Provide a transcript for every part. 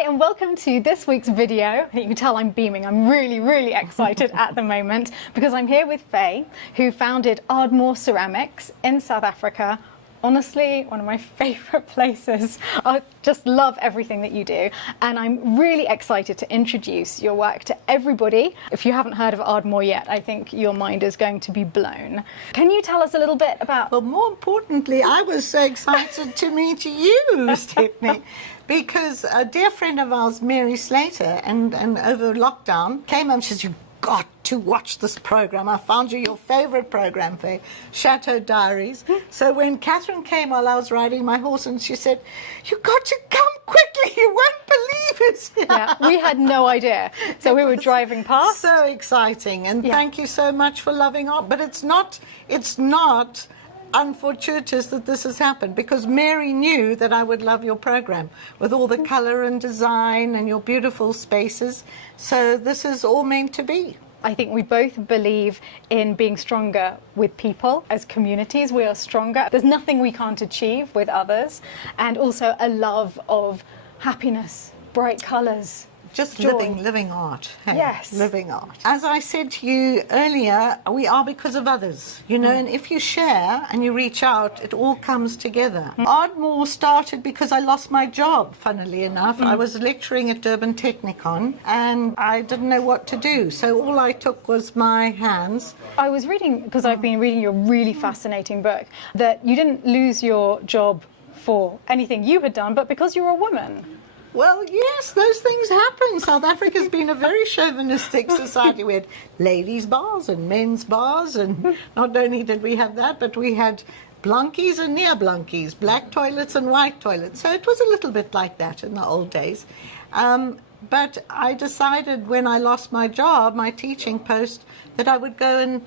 Hi and welcome to this week's video. You can tell I'm beaming. I'm really excited at the moment because I'm here with Faye, who founded Ardmore Ceramics in South Africa. Honestly, one of my favourite places. I just love everything that you do, and I'm really excited to introduce your work to everybody. If you haven't heard of Ardmore yet, I think your mind is going to be blown. Can you tell us a little bit about... Well, more importantly, I was so excited to meet you, Stephanie, because a dear friend of ours, Mary Slater, and over lockdown, came and she said, "You've got to watch this program. I found you your favourite program, Faye, Chateau Diaries." So when Catherine came while I was riding my horse, and she said, "You've got to come quickly, you won't believe it." Yeah, we had no idea. So we were driving past. So exciting, and thank you so much for loving art. But it's not unfortuitous that this has happened, because Mary knew that I would love your program with all the colour and design and your beautiful spaces. So this is all meant to be. I think we both believe in being stronger with people. As communities, we are stronger. There's nothing we can't achieve with others. And also a love of happiness, bright colours. Just joy. living art. Hey? Yes. Living art. As I said to you earlier, we are because of others, you know, and if you share and you reach out, it all comes together. Ardmore started because I lost my job, funnily enough. I was lecturing at Durban Technikon and I didn't know what to do. So all I took was my hands. I was reading, because I've been reading your really fascinating book, that you didn't lose your job for anything you had done, but because you were a woman. Well, yes, those things happen. South Africa's been a very chauvinistic society. We had ladies' bars and men's bars, and not only did we have that, but we had blunkies and near blunkies, black toilets and white toilets. So it was a little bit like that in the old days. But I decided when I lost my job, my teaching post, that I would go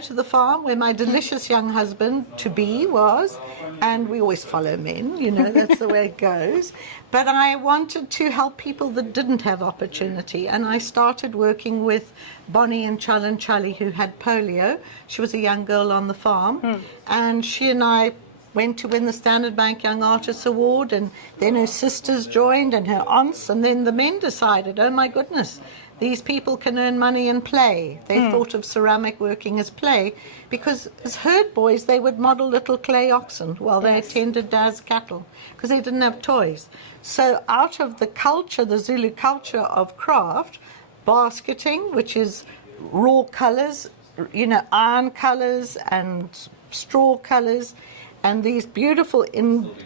to the farm where my delicious young husband-to-be was, and we always follow men, you know, that's the way it goes. But I wanted to help people that didn't have opportunity, and I started working with Bonnie and Charlie, who had polio. She was a young girl on the farm, and she and I went to win the Standard Bank Young Artists Award, and then her sisters joined and her aunts, and then the men decided, oh my goodness, these people can earn money and play. They thought of ceramic working as play, because as herd boys they would model little clay oxen while they tended Dad's cattle, because they didn't have toys. So out of the culture, the Zulu culture of craft, basketing, which is raw colours, you know, iron colours and straw colours, and these beautiful,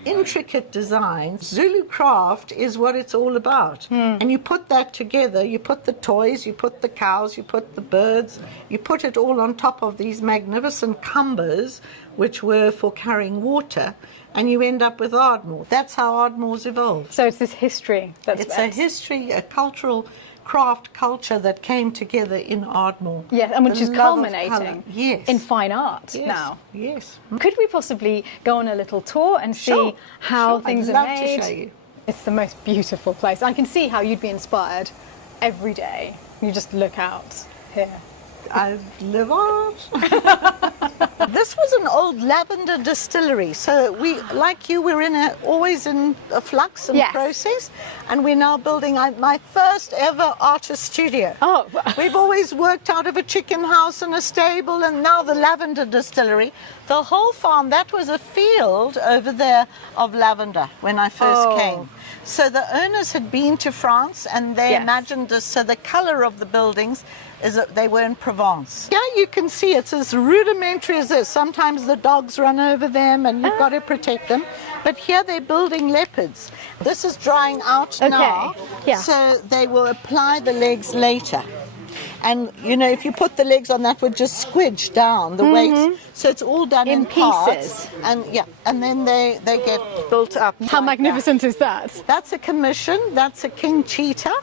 intricate designs. Zulu craft is what it's all about. And you put that together, you put the toys, you put the cows, you put the birds, you put it all on top of these magnificent cumbers, which were for carrying water, and you end up with Ardmore. That's how Ardmore's evolved. So it's this history. It's a history, a cultural craft culture that came together in Ardmore. Yes, and which is culminating in fine art now. Yes. Could we possibly go on a little tour and see how things are made? I'd love to show you. It's the most beautiful place. I can see how you'd be inspired every day. You just look out here. I live art. This was an old lavender distillery, so we, like you, we're always in a flux and process, and we're now building my first ever artist studio. Oh, we've always worked out of a chicken house and a stable, and now the lavender distillery. The whole farm, that was a field over there of lavender when I first came. So the owners had been to France, and they imagined this, so the colour of the buildings is that they were in Provence. Yeah, you can see it's as rudimentary as this. Sometimes the dogs run over them and you've got to protect them. But here they're building leopards. This is drying out now, so they will apply the legs later. And, you know, if you put the legs on, that would just squidge down the weights. So it's all done in pieces. And and then they get built up. How magnificent is that? That's a commission. That's a king cheetah.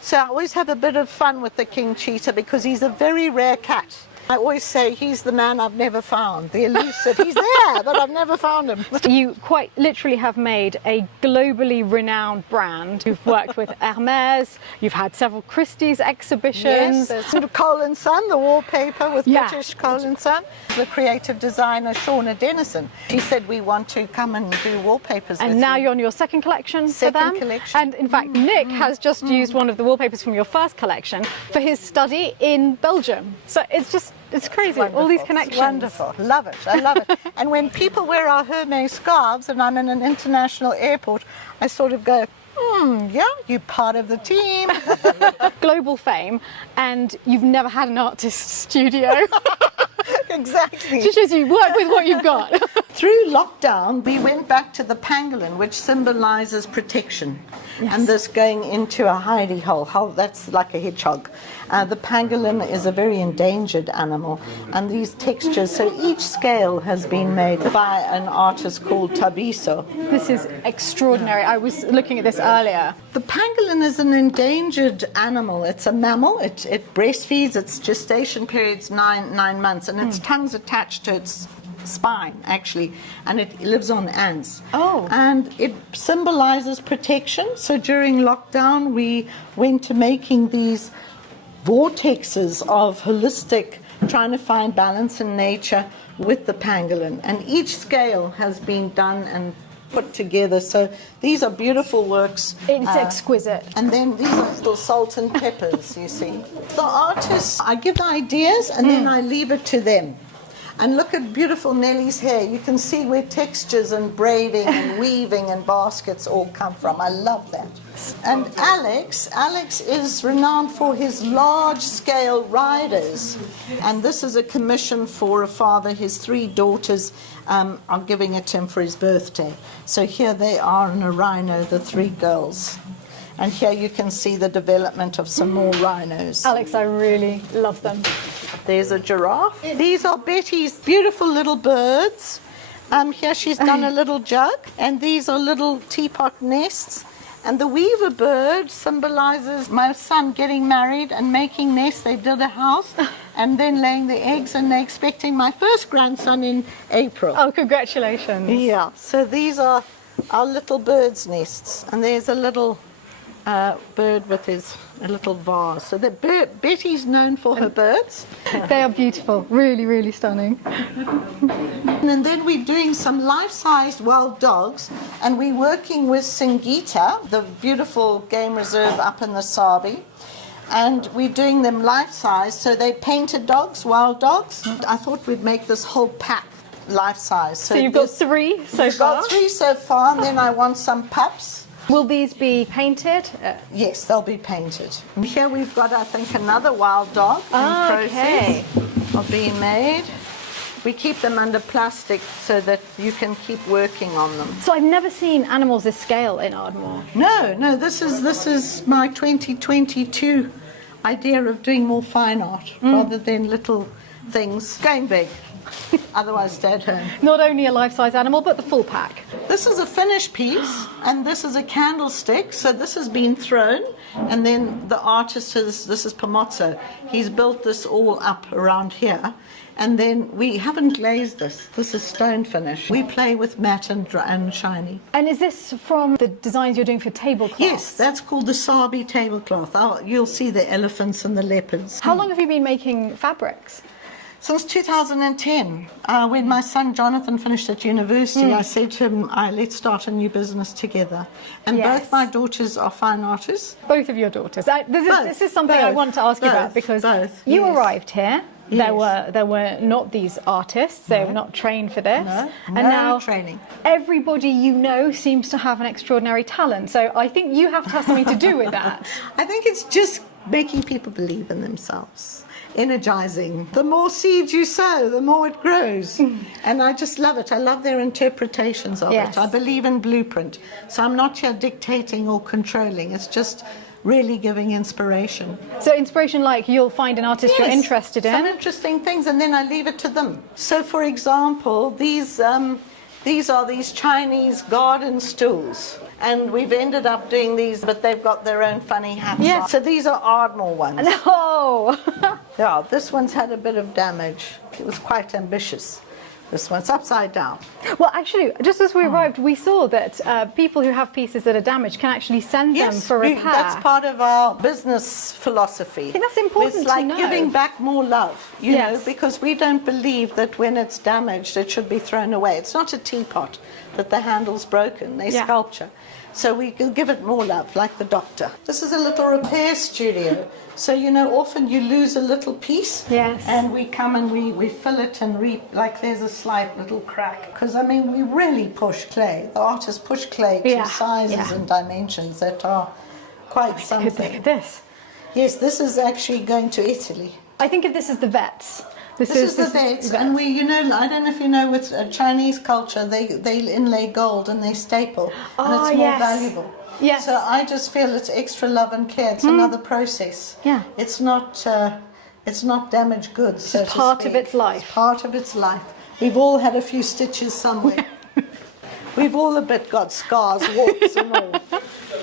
So I always have a bit of fun with the king cheetah because he's a very rare cat. I always say he's the man I've never found, the elusive. He's there, but I've never found him. You quite literally have made a globally renowned brand. You've worked with Hermes, you've had several Christie's exhibitions. Yes, there's Cole and Son, the wallpaper with Yeah. British Cole and Son. The creative designer, Shauna Dennison, she said we want to come and do wallpapers And with now you. you're on your second collection for Second them. collection. And in fact, Nick has just used one of the wallpapers from your first collection for his study in Belgium. So it's crazy, all these Wonderful. connections. It's wonderful. Love it. I love it. And when people wear our Hermes scarves and I'm in an international airport, I sort of go, yeah, you're part of the team. Global fame, and you've never had an artist studio. Exactly. Just shows you work with what you've got. Through lockdown, we went back to the pangolin, which symbolizes protection. Yes. And this going into a hidey hole, that's like a hedgehog. The pangolin is a very endangered animal, and these textures, so each scale has been made by an artist called Tabiso. This is extraordinary. I was looking at this earlier. The pangolin is an endangered animal. It's a mammal. It breastfeeds. Its gestation period's nine months, and its tongue's attached to its spine, actually, and it lives on ants. Oh. And it symbolizes protection. So during lockdown, we went to making these vortexes of holistic, trying to find balance in nature with the pangolin. And each scale has been done and put together. So these are beautiful works. It's exquisite. And then these are little salt and peppers, you see. The artists, I give ideas and then I leave it to them. And look at beautiful Nellie's hair. You can see where textures and braiding and weaving and baskets all come from. I love that. And Alex is renowned for his large-scale riders. And this is a commission for a father. His 3 daughters are giving it to him for his birthday. So here they are in a rhino, the 3 girls. And here you can see the development of some more rhinos. Alex, I really love them. There's a giraffe. These are Betty's beautiful little birds. Here she's done a little jug, and these are little teapot nests. And the weaver bird symbolizes my son getting married and making nests. They build a house and then laying the eggs, and they're expecting my first grandson in April. Oh, congratulations. Yeah, so these are our little birds' nests, and there's a little bird with a little vase. So Betty's known for her birds. They are beautiful, really, really stunning. And then we're doing some life-sized wild dogs, and we're working with Singita, the beautiful game reserve up in the Sabi. And we're doing them life-size, so they're painted dogs, wild dogs. I thought we'd make this whole pack life-size. So you've got 3 so We've far? got 3 so far, and then I want some pups. Will these be painted? Yes, they'll be painted. And here we've got, I think, another wild dog in okay. process of being made. We keep them under plastic so that you can keep working on them. So I've never seen animals this scale in Ardmore. No, this is my 2022 idea of doing more fine art rather than little things. Going big. Otherwise, stay at home. Not only a life-size animal, but the full pack. This is a finished piece, and this is a candlestick. So this has been thrown, and then the artist this is Pomozzo. He's built this all up around here. And then we haven't glazed this. This is stone finish. We play with matte and shiny. And is this from the designs you're doing for tablecloths? Yes, that's called the Sabi tablecloth. You'll see the elephants and the leopards. How long have you been making fabrics? Since 2010, when my son Jonathan finished at university, I said to him, let's start a new business together. And Yes. both my daughters are fine artists. Both of your daughters. This is something I Both. want to ask you about, Both. because Both. you Yes. arrived here. Yes. There were not these artists. They were not trained for this. No and now training. everybody you know seems to have an extraordinary talent. So I think you have to have something to do with that. I think it's just making people believe in themselves. Energizing. The more seeds you sow, the more it grows. And I just love it. I love their interpretations of Yes. it. I believe in blueprint. So I'm not here dictating or controlling. It's just really giving inspiration. So inspiration, like you'll find an artist you're Yes, interested in. some interesting things, and then I leave it to them. So, for example, these are these Chinese garden stools. And we've ended up doing these, but they've got their own funny hats Yes. on. So these are Ardmore ones. No. Yeah, this one's had a bit of damage. It was quite ambitious. This one's upside down. Well, actually, just as we arrived, we saw that people who have pieces that are damaged can actually send them for repair. That's part of our business philosophy. I think that's important It's to like know. giving back more love, you Yes. know, because we don't believe that when it's damaged, it should be thrown away. It's not a teapot that the handle's broken. They're Yeah. sculpture. So we can give it more love, like the doctor. This is a little repair studio. So, you know, often you lose a little piece. Yes. And we come and we fill it and like there's a slight little crack. Because, I mean, we really push clay. The artists push clay to Yeah, sizes yeah. and dimensions that are quite Look something. at this. Yes, this is actually going to Italy. I think if this is the vets. This is the vets, and we, you know, I don't know if you know, with Chinese culture, they inlay gold and they staple, and Oh, it's more yes. valuable. Yes. So I just feel it's extra love and care. It's another process. Yeah. It's not damaged goods. So It's to part of speak. its life. It's part of its life. We've all had a few stitches somewhere. We've all a bit got scars, warts and all.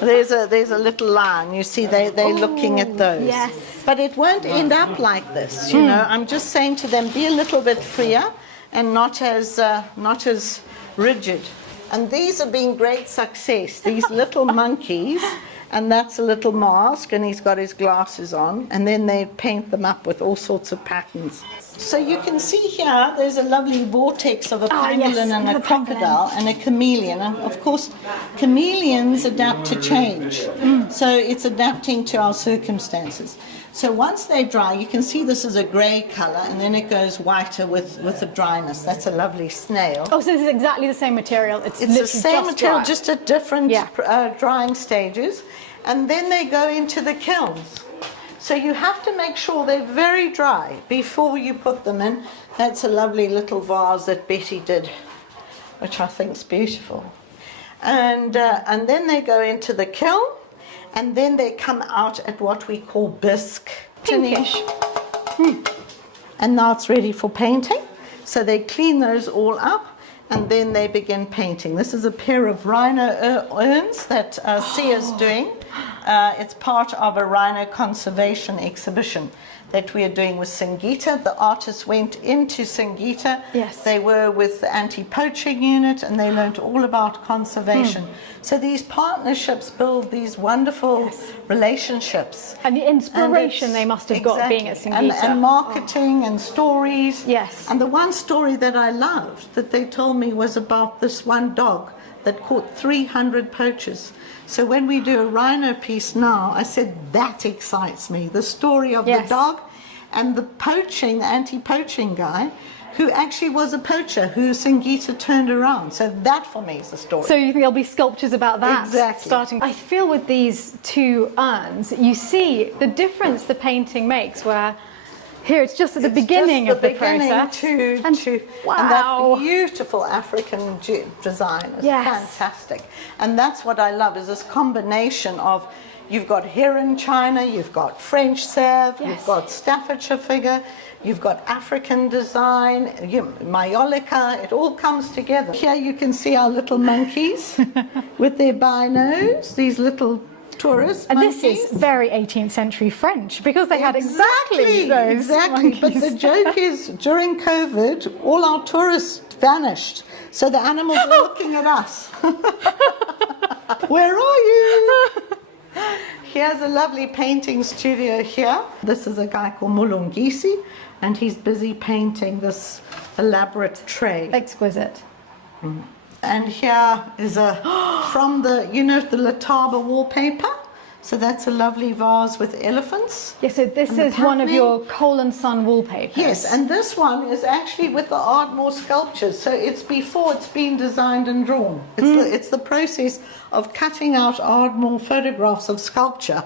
There's a little line. You see, they're looking at those. yes. But it won't end up like this, you know. I'm just saying to them, be a little bit freer and not as rigid. And these have been great success. These little monkeys, and that's a little mask, and he's got his glasses on, and then they paint them up with all sorts of patterns. So you can see here, there's a lovely vortex of a pangolin yes, and a the crocodile and a chameleon. And of course, chameleons adapt to change. So it's adapting to our circumstances. So once they dry, you can see this is a grey colour, and then it goes whiter with the dryness. That's a lovely snail. Oh, so this is exactly the same material. It's It's literally the same just material, dry. just at different Yeah. drying stages. And then they go into the kilns. So you have to make sure they're very dry before you put them in. That's a lovely little vase that Betty did, which I think is beautiful. And then they go into the kiln, and then they come out at what we call bisque. Pinkish. And now it's ready for painting. So they clean those all up, and then they begin painting. This is a pair of rhino urns that Sia's doing. It's part of a rhino conservation exhibition that we are doing with Singita. The artists went into Singita. Yes. They were with the anti-poaching unit, and they learned all about conservation. So these partnerships build these wonderful relationships. And the inspiration And they it's- must have got being at exactly. Singita. And marketing and stories. Yes. And the one story that I loved that they told me was about this one dog that caught 300 poachers. So when we do a rhino piece now, I said, that excites me. The story of Yes. the dog and the poaching, the anti-poaching guy, who actually was a poacher, who Singita turned around. So that for me is the story. So you think there'll be sculptures about that? Exactly. Starting. I feel with these two urns, you see the difference the painting makes. Where here it's just at the beginning of the process. And that beautiful African design is Yes. fantastic. And that's what I love, is this combination of, you've got Heron China, you've got French Sèvres, Yes. you've got Staffordshire figure, you've got African design, Maiolica, it all comes together. Here you can see our little monkeys with their binos, these little tourist And monkeys. this is very 18th century French because they had exactly those Exactly. But monkeys. the joke is, during COVID, all our tourists vanished. So the animals are looking at us. Where are you? Here's a lovely painting studio here. This is a guy called Mulungisi, and he's busy painting this elaborate tray. Exquisite. And here is from the, you know, the Lataba wallpaper. So that's a lovely vase with elephants. Yeah, so this And the is one of company- your Cole and Son wallpapers. Yes, and this one is actually with the Ardmore sculptures. So it's before it's been designed and drawn. It's the process of cutting out Ardmore photographs of sculpture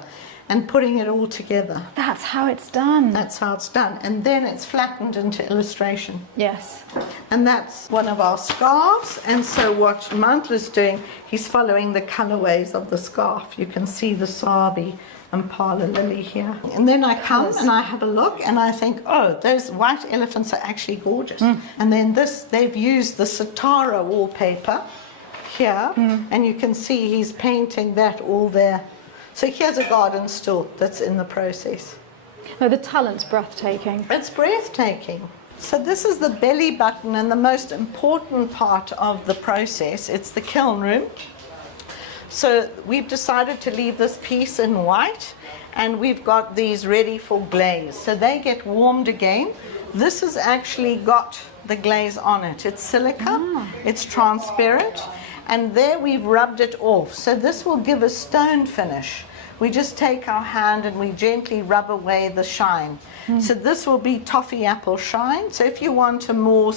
and putting it all together. That's how it's done. That's how it's done. And then it's flattened into illustration. Yes. And that's one of our scarves. And so what Mantla's doing, he's following the colorways of the scarf. You can see the Sabi and Pala Lily here. And then I come and I have a look and I think, oh, those white elephants are actually gorgeous. And then this, they've used the Satara wallpaper here, and you can see he's painting that all there. So here's a garden stool that's in the process. No, the talent's breathtaking. It's breathtaking. So this is the belly button and the most important part of the process. It's the kiln room. So we've decided to leave this piece in white, and we've got these ready for glaze. So they get warmed again. This has actually got the glaze on it. It's silica, it's transparent, and there we've rubbed it off. So this will give a stone finish. We just take our hand and we gently rub away the shine. So this will be toffee apple shine. So if you want a more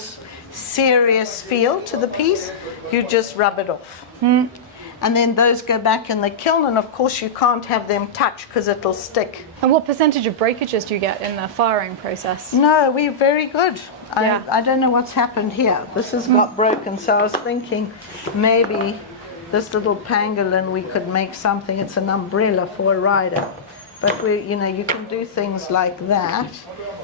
serious feel to the piece, you just rub it off. And then those go back in the kiln, and of course you can't have them touch because it'll stick. And what percentage of breakages do you get in the firing process? No, we're very good. Yeah. I don't know what's happened here. This has got broken, so I was thinking maybe this little pangolin we could make something. It's an umbrella for a rider. But you can do things like that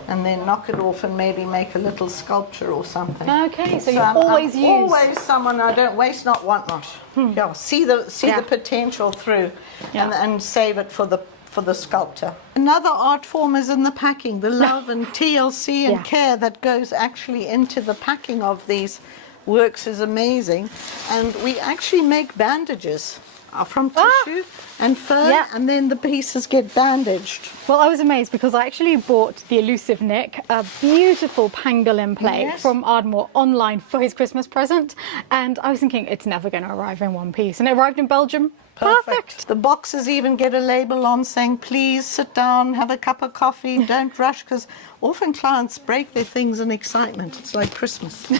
and then knock it off and maybe make a little sculpture or something. Okay, so you I'm always use... always someone, I don't waste not, want not. Yeah, see the potential through and save it for the sculptor. Another art form is in the packing, the love and TLC and care that goes actually into the packing of these works is amazing. And we actually make bandages from tissue and fur, and then the pieces get bandaged. Well, I was amazed because I actually bought the elusive Nick a beautiful pangolin plate from Ardmore online for his Christmas present, and I was thinking it's never going to arrive in one piece, and it arrived in Belgium. Perfect. The boxes even get a label on saying, please sit down, have a cup of coffee, don't rush, because often clients break their things in excitement. It's like Christmas.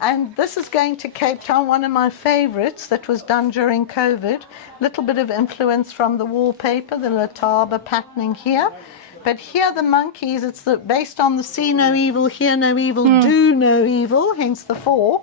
And this is going to Cape Town, one of my favorites that was done during COVID. Little bit of influence from the wallpaper, the Lataba patterning here. But here the monkeys, it's based on the see no evil, hear no evil, do no evil, hence the 4.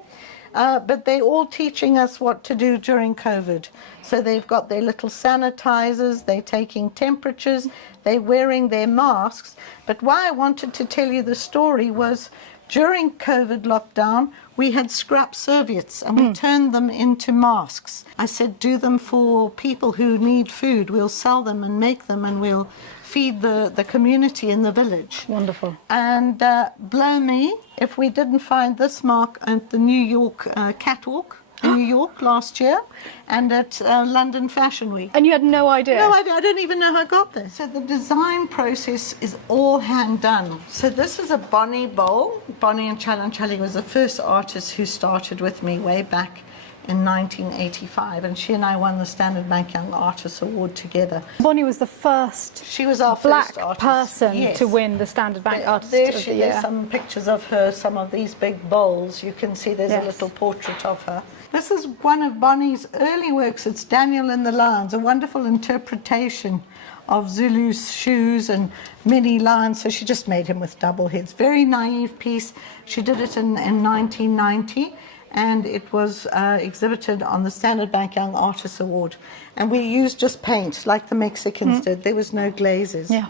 But they're all teaching us what to do during COVID. So they've got their little sanitizers, they're taking temperatures, they're wearing their masks. But why I wanted to tell you the story was during COVID lockdown, we had scrap serviettes and we turned them into masks. I said, do them for people who need food. We'll sell them and make them and we'll feed the community in the village. Wonderful. And blow me if we didn't find this mark at the New York catwalk in New York last year and at London Fashion Week. And you had no idea? No idea. I don't even know how I got there. So the design process is all hand done. So this is a Bonnie bowl. Bonnie and Chalanchali was the first artist who started with me way back in 1985, and she and I won the Standard Bank Young Artist Award together. Bonnie was the first She was our black first artist. person Yes. to win the Standard Bank Artist There of the she, Year. there's some pictures of her, some of these big bowls. You can see there's Yes. a little portrait of her. This is one of Bonnie's early works. It's Daniel and the Lions, a wonderful interpretation of Zulu's shoes and many lions. So she just made him with double heads. Very naive piece. She did it in 1990. And it was exhibited on the Standard Bank Young Artist Award. And we used just paint, like the Mexicans did. There was no glazes. Yeah.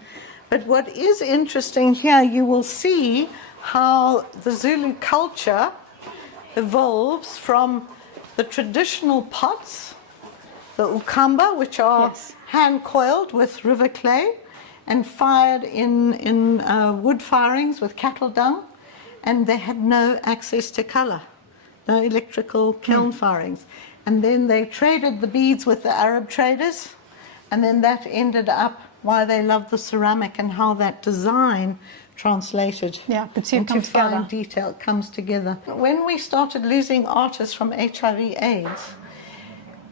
But what is interesting here, you will see how the Zulu culture evolves from the traditional pots, the ukamba, which are hand-coiled with river clay and fired in wood firings with cattle dung. And they had no access to color. No electrical kiln firings. And then they traded the beads with the Arab traders, and then that ended up why they loved the ceramic and how that design translated into fine detail comes together. When we started losing artists from HIV/AIDS,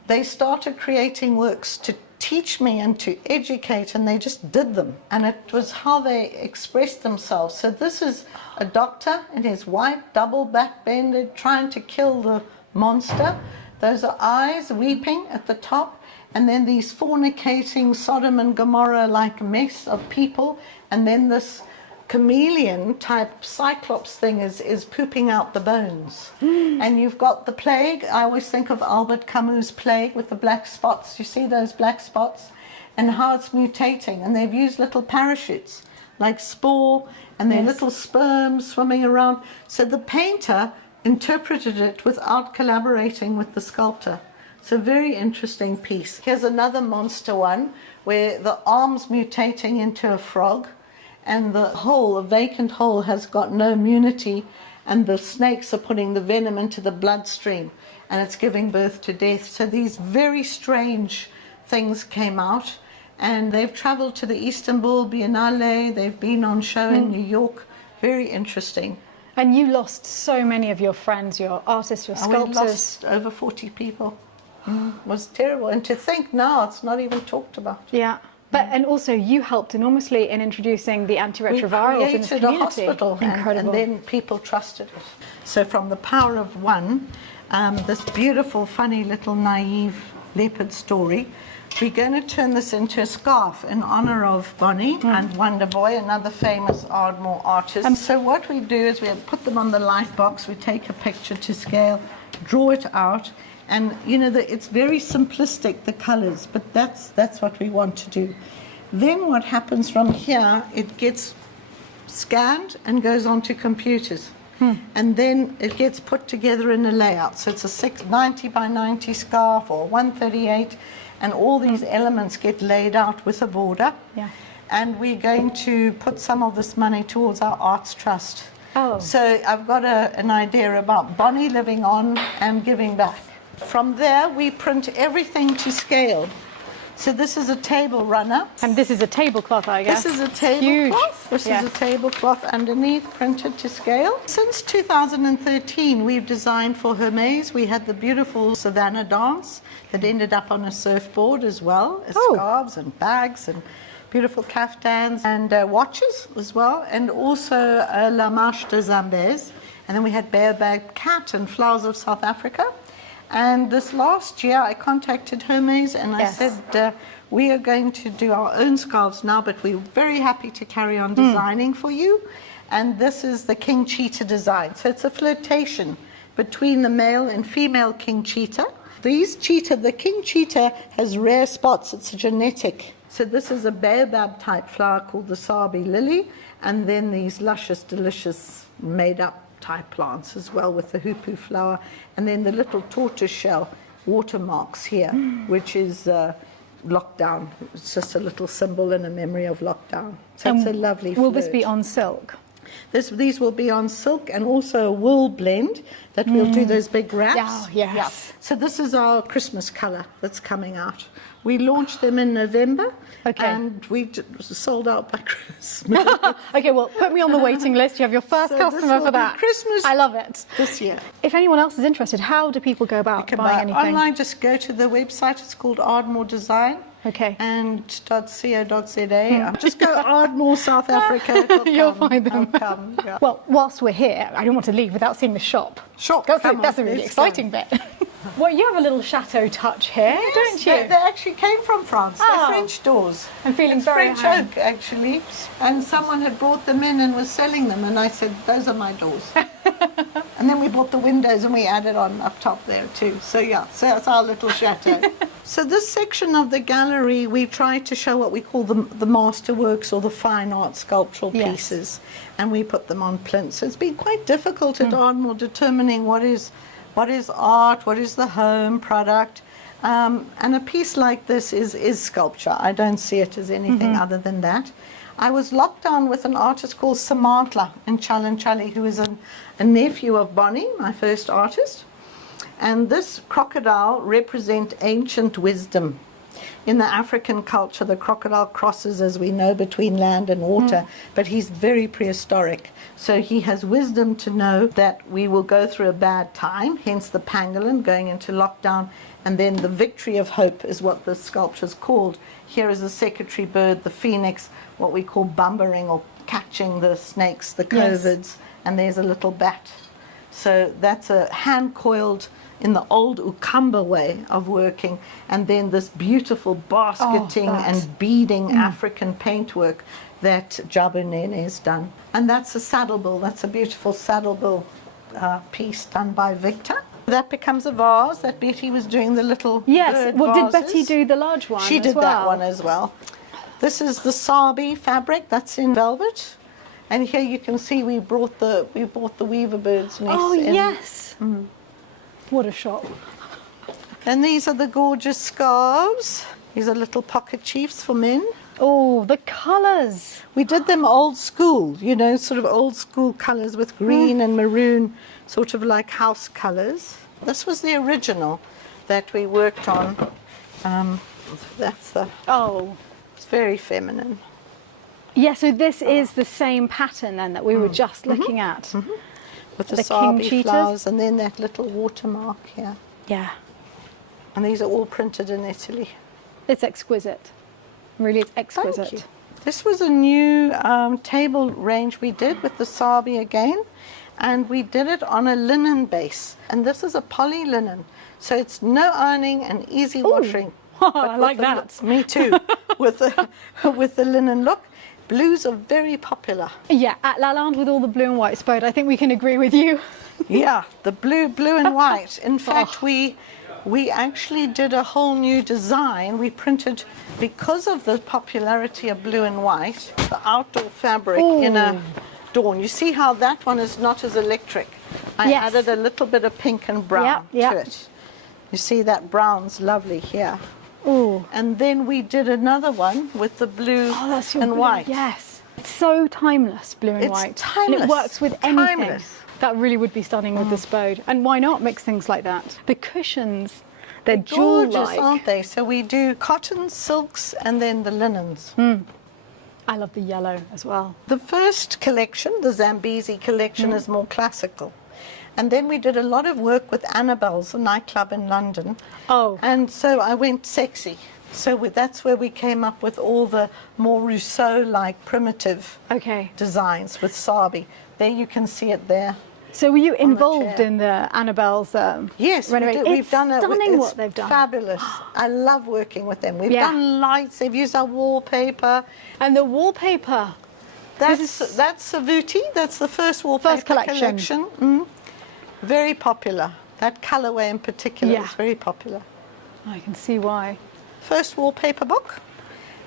they started creating works to teach me and to educate, and they just did them. And it was how they expressed themselves. So this is a doctor in his white, double back-bended, trying to kill the monster. Those are eyes weeping at the top, and then these fornicating Sodom and Gomorrah-like mess of people, and then this chameleon type cyclops thing is pooping out the bones. And you've got the plague. I always think of Albert Camus' Plague with the black spots. You see those black spots and how it's mutating, and they've used little parachutes like spore and their little sperms swimming around. So the painter interpreted it without collaborating with the sculptor. It's a very interesting piece. Here's another monster one where the arm's mutating into a frog, and the hole, a vacant hole, has got no immunity, and the snakes are putting the venom into the bloodstream, and it's giving birth to death. So these very strange things came out, and they've traveled to the Istanbul Biennale, they've been on show in New York. Very interesting. And you lost so many of your friends, your artists, your sculptors. We lost over 40 people. It was terrible. And to think now it's not even talked about. Yeah. But, and also you helped enormously in introducing the antiretrovirals in the community. We created a hospital, and then people trusted it. So from the power of one, this beautiful, funny little naive leopard story, we're going to turn this into a scarf in honor of Bonnie and Wonder Boy, another famous Ardmore artist. So what we do is we put them on the light box, we take a picture to scale, draw it out, and you know it's very simplistic, the colors, but that's what we want to do. Then what happens from here, it gets scanned and goes onto computers. And then it gets put together in a layout. So it's a 90 by 90 scarf or 138, and all these elements get laid out with a border. Yeah. And we're going to put some of this money towards our arts trust. Oh. So I've got an idea about Bonnie living on and giving back. From there, we print everything to scale. So this is a table runner. And this is a tablecloth, I guess. This is a tablecloth. This is a tablecloth underneath, printed to scale. Since 2013, we've designed for Hermes. We had the beautiful Savannah dance that ended up on a surfboard as well, as scarves and bags and beautiful caftans and watches as well, and also La Marche de Zambèze. And then we had Baobab Cat and Flowers of South Africa. And this last year, I contacted Hermes and I said, we are going to do our own scarves now, but we're very happy to carry on designing for you. And this is the king cheetah design. So it's a flirtation between the male and female king cheetah. The king cheetah has rare spots. It's a genetic. So this is a baobab type flower called the Sabi lily. And then these luscious, delicious, made up type plants as well with the hoopoe flower, and then the little tortoise shell watermarks here, which is lockdown. It's just a little symbol and a memory of lockdown. So it's a lovely Will this be on silk? These will be on silk, and also a wool blend that we'll do those big wraps. Oh, yes. Yeah. So this is our Christmas colour that's coming out. We launched them in November, and we sold out by Christmas. Okay, well, put me on the waiting list. You have your first customer for that. Christmas. I love it. This year. If anyone else is interested, how do people go about buying anything? Online, just go to the website. It's called Ardmore Design. Okay. And .co.za. Just go Ardmore, South Africa. You'll find them. Yeah. Well, whilst we're here, I don't want to leave without seeing the shop. That's a really exciting bit. Well, you have a little chateau touch here, don't you? They actually came from France. They're French doors. I'm feeling very French oak, actually. And someone had brought them in and was selling them, and I said, those are my doors. And then we bought the windows and we added on up top there too. So yeah, so that's our little chateau. So this section of the gallery, we try to show what we call the masterworks or the fine art sculptural pieces, and we put them on plinths. So it's been quite difficult at Ardmore determining what is art, what is the home product, and a piece like this is sculpture. I don't see it as anything other than that. I was locked down with an artist called Samantla in Chalanchali, who is a nephew of Bonnie, my first artist. And this crocodile represents ancient wisdom. In the African culture, the crocodile crosses, as we know, between land and water, but he's very prehistoric. So he has wisdom to know that we will go through a bad time, hence the pangolin going into lockdown, and then the victory of hope is what the sculpture is called. Here is the secretary bird, the phoenix, what we call bumbering or catching the snakes, the covids, and there's a little bat. So that's a hand-coiled in the old Ukamba way of working, and then this beautiful basketing and beading African paintwork that Jabunene has done. And that's a saddle bill. That's a beautiful saddle bill piece done by Victor. That becomes a vase that Betty was doing the little bird well, vases. did Betty do the large one? She did that one as well. This is the Sabi fabric. That's in velvet. And here you can see we bought the weaver bird's nest. Oh, yes. What a shop. And these are the gorgeous scarves. These are little pocket chiefs for men. Oh, the colours. We did them old school, you know, sort of old school colours with green and maroon, sort of like house colours. This was the original that we worked on. That's the, it's very feminine. Yeah, so this is the same pattern then that we were just looking at. With the king Sabi cheetahs. flowers and then that little watermark here. Yeah, And these are all printed in Italy. it's exquisite. Really, it's exquisite. Thank you. This was a new table range we did with the Sabi again, and we did it on a linen base. And this is a poly linen, so it's no ironing and easy washing. I like that. Me too. with the linen look. Blues are very popular. Yeah, at Lalande with all the blue and white spode, I think we can agree with you. Yeah, the blue and white. In fact, we actually did a whole new design. We printed, because of the popularity of blue and white, the outdoor fabric in a dawn. You see how that one is not as electric. I added a little bit of pink and brown to it. You see that brown's lovely here. Oh, And then we did another one with the blue that's your and blue. white. Yes, it's so timeless, blue and It's white. timeless. And it works with anything. Timeless. That really would be stunning with the spode. And why not mix things like that? The cushions, they're jewel-like. Gorgeous, aren't they? So we do cotton, silks, and then the linens. I love the yellow as well. The first collection, the Zambezi collection, is more classical. And then we did a lot of work with Annabelle's, a nightclub in London. Oh. And so I went sexy. So that's where we came up with all the more Rousseau-like primitive Okay. designs with Sabi. There you can see it there. So were you involved chair. in the Annabelle's Yes, renovation? we've done it. Stunning It's what they've done. Fabulous. I love working with them. We've Yeah. done lights. They've used our wallpaper. And the wallpaper. That's Savuti. That's the first wallpaper collection. Very popular. That colorway in particular Yeah. is very popular. I can see why. First wallpaper book.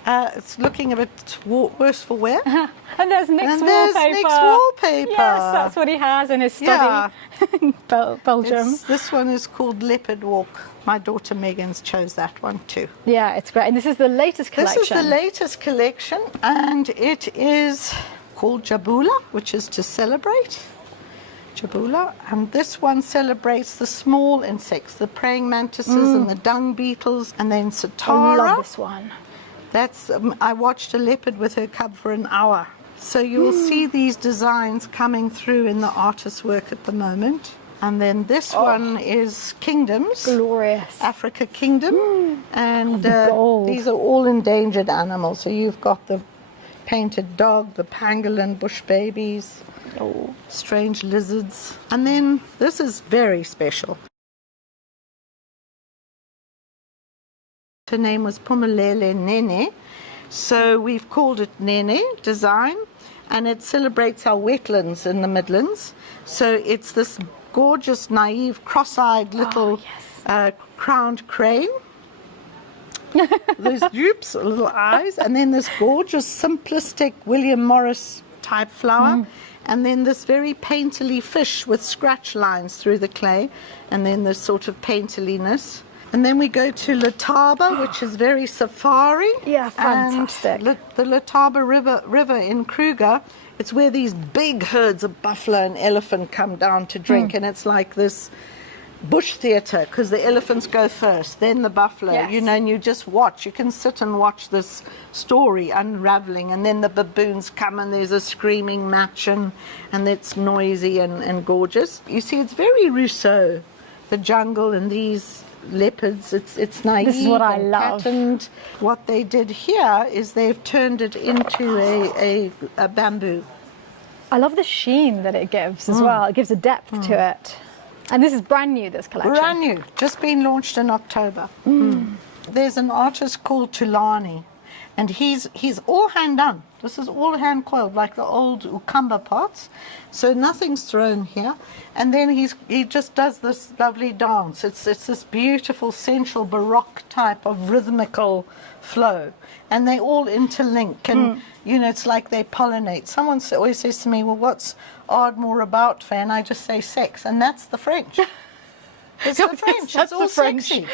It's looking a bit worse for wear. And there's Nick's And there's wallpaper. Nick's wallpaper. Yes, that's what he has in his study in Belgium. This one is called Leopard Walk. My daughter Megan's chose that one too. Yeah, it's great. And this is the latest collection. This is the latest collection, and it is called Jabula, which is to celebrate. Jabula, and this one celebrates the small insects, the praying mantises and the dung beetles, and then Satara. I love this one. That's I watched a leopard with her cub for an hour. So you will see these designs coming through in the artist's work at the moment. And then this one is Kingdoms. Glorious. Africa Kingdom. And the gold. these are all endangered animals. So you've got the painted dog, the pangolin, bush babies, strange lizards. And then this is very special. Her name was Pumelele Nene. So we've called it Nene Design, and it celebrates our wetlands in the Midlands. So it's this gorgeous, naive, cross-eyed little crowned crane. Those droops, little eyes, and then this gorgeous, simplistic William Morris type flower, and then this very painterly fish with scratch lines through the clay, and then this sort of painterliness. And then we go to Letaba, which is very safari. Yeah, fantastic. And the Letaba River in Kruger, it's where these big herds of buffalo and elephant come down to drink, and it's like this bush theatre, because the elephants go first, then the buffalo, you know, and you just watch. You can sit and watch this story unraveling, and then the baboons come, and there's a screaming match, and it's noisy and gorgeous. You see, it's very Rousseau, the jungle and these leopards. It's naive. This is what I and love. patterned. What they did here is they've turned it into a bamboo. I love the sheen that it gives as well. It gives a depth to it. And this is brand new, this collection. Brand new, just been launched in October. There's an artist called Tulane, and he's all hand done. This is all hand coiled, like the old Ukamba pots. So nothing's thrown here. And then he just does this lovely dance. It's this beautiful, sensual, baroque type of rhythmical flow. And they all interlink, and you know, it's like they pollinate. Someone always says to me, well, what's Ardmore about, Faye? And I just say sex, and that's the French. It's the French. That's It's all the French. sexy,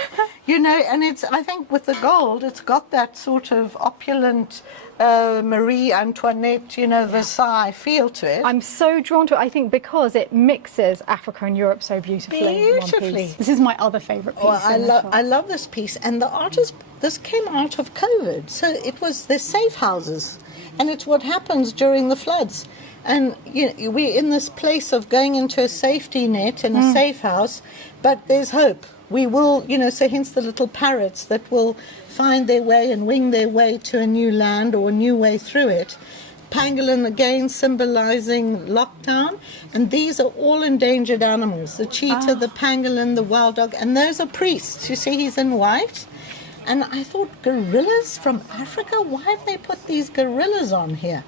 you know. And it's, I think, with the gold, it's got that sort of opulent Marie Antoinette, you know, Versailles feel to it. I'm so drawn to it, I think, because it mixes Africa and Europe so beautifully. in one Beautifully. piece. This is my other favourite piece. Well, in I love this piece, and the artist. This came out of COVID, so it was the safe houses, and it's what happens during the floods. And you know, we're in this place of going into a safety net in a safe house, but there's hope. We will, you know, so hence the little parrots that will find their way and wing their way to a new land or a new way through it. Pangolin again symbolizing lockdown, and these are all endangered animals: the cheetah, the pangolin, the wild dog, and those are priests. You see, he's in white. And I thought, gorillas from Africa? Why have they put these gorillas on here?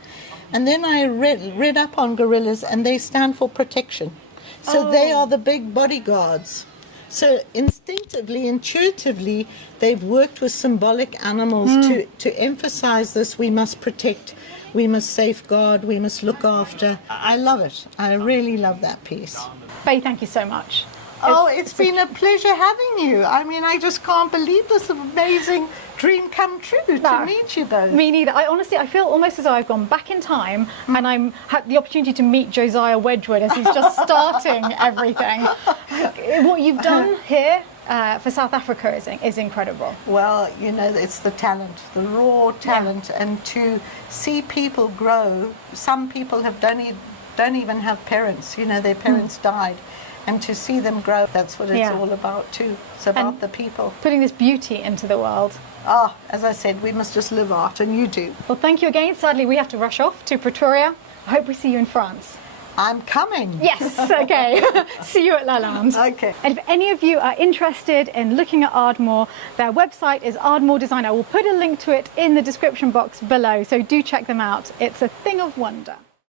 And then I read up on gorillas, and they stand for protection. So they are the big bodyguards. So instinctively, intuitively, they've worked with symbolic animals to emphasize this: we must protect, we must safeguard, we must look after. I love it. I really love that piece. Faye, thank you so much. Oh, it's been a pleasure having you. I mean, I just can't believe this amazing dream come true to meet you both. Me neither. I feel almost as though I've gone back in time and I'm had the opportunity to meet Josiah Wedgwood as he's just starting everything. What you've done here for South Africa is incredible. Well, you know, it's the talent, the raw talent, and to see people grow. Some people don't even have parents. You know, their parents died. And to see them grow, that's what it's all about too. It's about the people. Putting this beauty into the world. Ah, as I said, we must just live art, and you do. Well, thank you again. Sadly, we have to rush off to Pretoria. I hope we see you in France. I'm coming. Yes, okay. See you at Lalande. Okay. And if any of you are interested in looking at Ardmore, their website is Ardmore Design. I will put a link to it in the description box below, so do check them out. It's a thing of wonder.